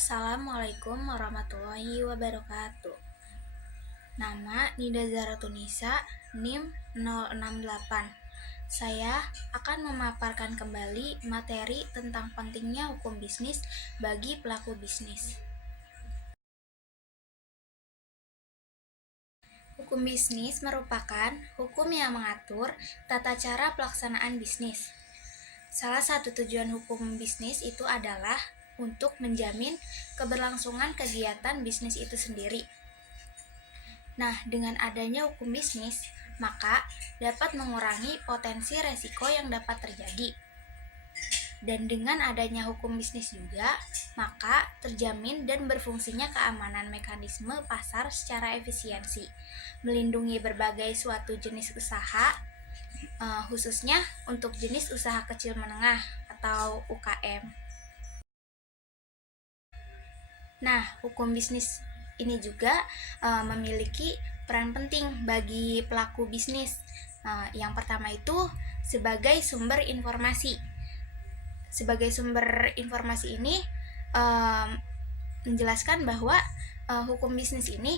Assalamualaikum warahmatullahi wabarakatuh. Nama Nida Zaratunisa, NIM 068. Saya akan memaparkan kembali materi tentang pentingnya hukum bisnis bagi pelaku bisnis. Hukum bisnis merupakan hukum yang mengatur tata cara pelaksanaan bisnis. Salah satu tujuan hukum bisnis itu adalah untuk menjamin keberlangsungan kegiatan bisnis itu sendiri. Nah, dengan adanya hukum bisnis, maka dapat mengurangi potensi resiko yang dapat terjadi. Dan dengan adanya hukum bisnis juga, maka terjamin dan berfungsinya keamanan mekanisme pasar secara efisiensi, melindungi berbagai suatu jenis usaha, khususnya untuk jenis usaha kecil menengah atau UKM. Nah, hukum bisnis ini juga memiliki peran penting bagi pelaku bisnis. Yang pertama itu sebagai sumber informasi. Sebagai sumber informasi ini menjelaskan bahwa hukum bisnis ini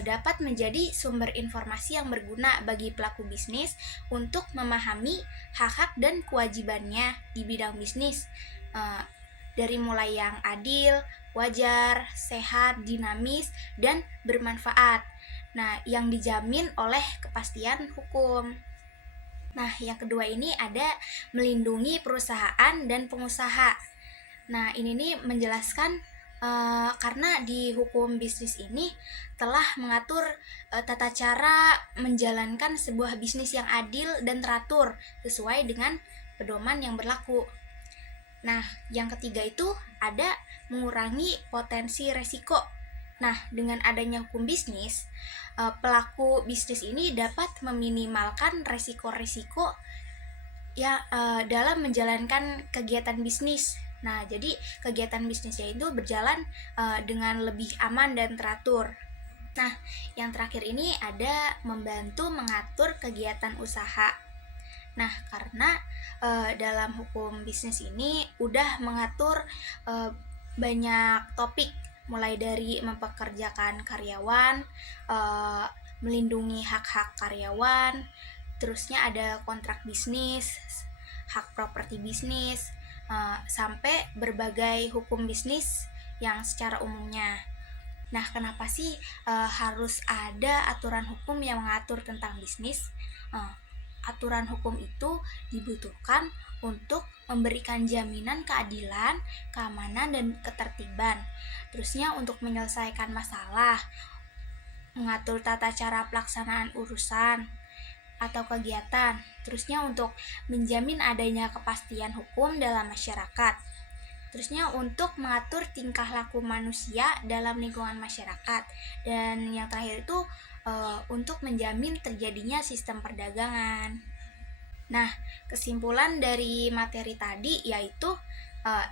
dapat menjadi sumber informasi yang berguna bagi pelaku bisnis untuk memahami hak-hak dan kewajibannya di bidang bisnis, dari mulai yang adil, wajar, sehat, dinamis, dan bermanfaat. Nah, yang dijamin oleh kepastian hukum. Nah, yang kedua ini ada melindungi perusahaan dan pengusaha. Nah, ini nih menjelaskan karena di hukum bisnis ini telah mengatur tata cara menjalankan sebuah bisnis yang adil dan teratur sesuai dengan pedoman yang berlaku. Nah, yang ketiga itu ada mengurangi potensi resiko. Nah, dengan adanya hukum bisnis, pelaku bisnis ini dapat meminimalkan resiko-resiko ya dalam menjalankan kegiatan bisnis. Nah, jadi kegiatan bisnisnya itu berjalan dengan lebih aman dan teratur. Nah, yang terakhir ini ada membantu mengatur kegiatan usaha. Nah, karena dalam hukum bisnis ini udah mengatur banyak topik, mulai dari mempekerjakan karyawan, melindungi hak-hak karyawan, terusnya ada kontrak bisnis, hak properti bisnis, sampai berbagai hukum bisnis yang secara umumnya. Nah, kenapa sih harus ada aturan hukum yang mengatur tentang bisnis? Aturan hukum itu dibutuhkan untuk memberikan jaminan keadilan, keamanan, dan ketertiban. Terusnya untuk menyelesaikan masalah, mengatur tata cara pelaksanaan urusan atau kegiatan. Terusnya untuk menjamin adanya kepastian hukum dalam masyarakat. Terusnya untuk mengatur tingkah laku manusia dalam lingkungan masyarakat. Dan yang terakhir itu untuk menjamin terjadinya sistem perdagangan. Nah, kesimpulan dari materi tadi yaitu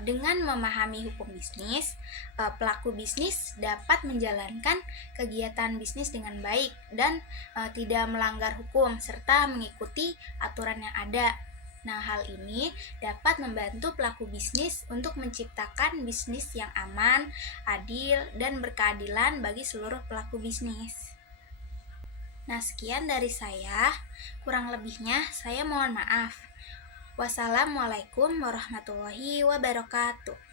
dengan memahami hukum bisnis, pelaku bisnis dapat menjalankan kegiatan bisnis dengan baik dan tidak melanggar hukum serta mengikuti aturan yang ada. Nah, hal ini dapat membantu pelaku bisnis untuk menciptakan bisnis yang aman, adil, dan berkeadilan bagi seluruh pelaku bisnis. Nah, sekian dari saya. Kurang lebihnya saya mohon maaf. Wassalamualaikum warahmatullahi wabarakatuh.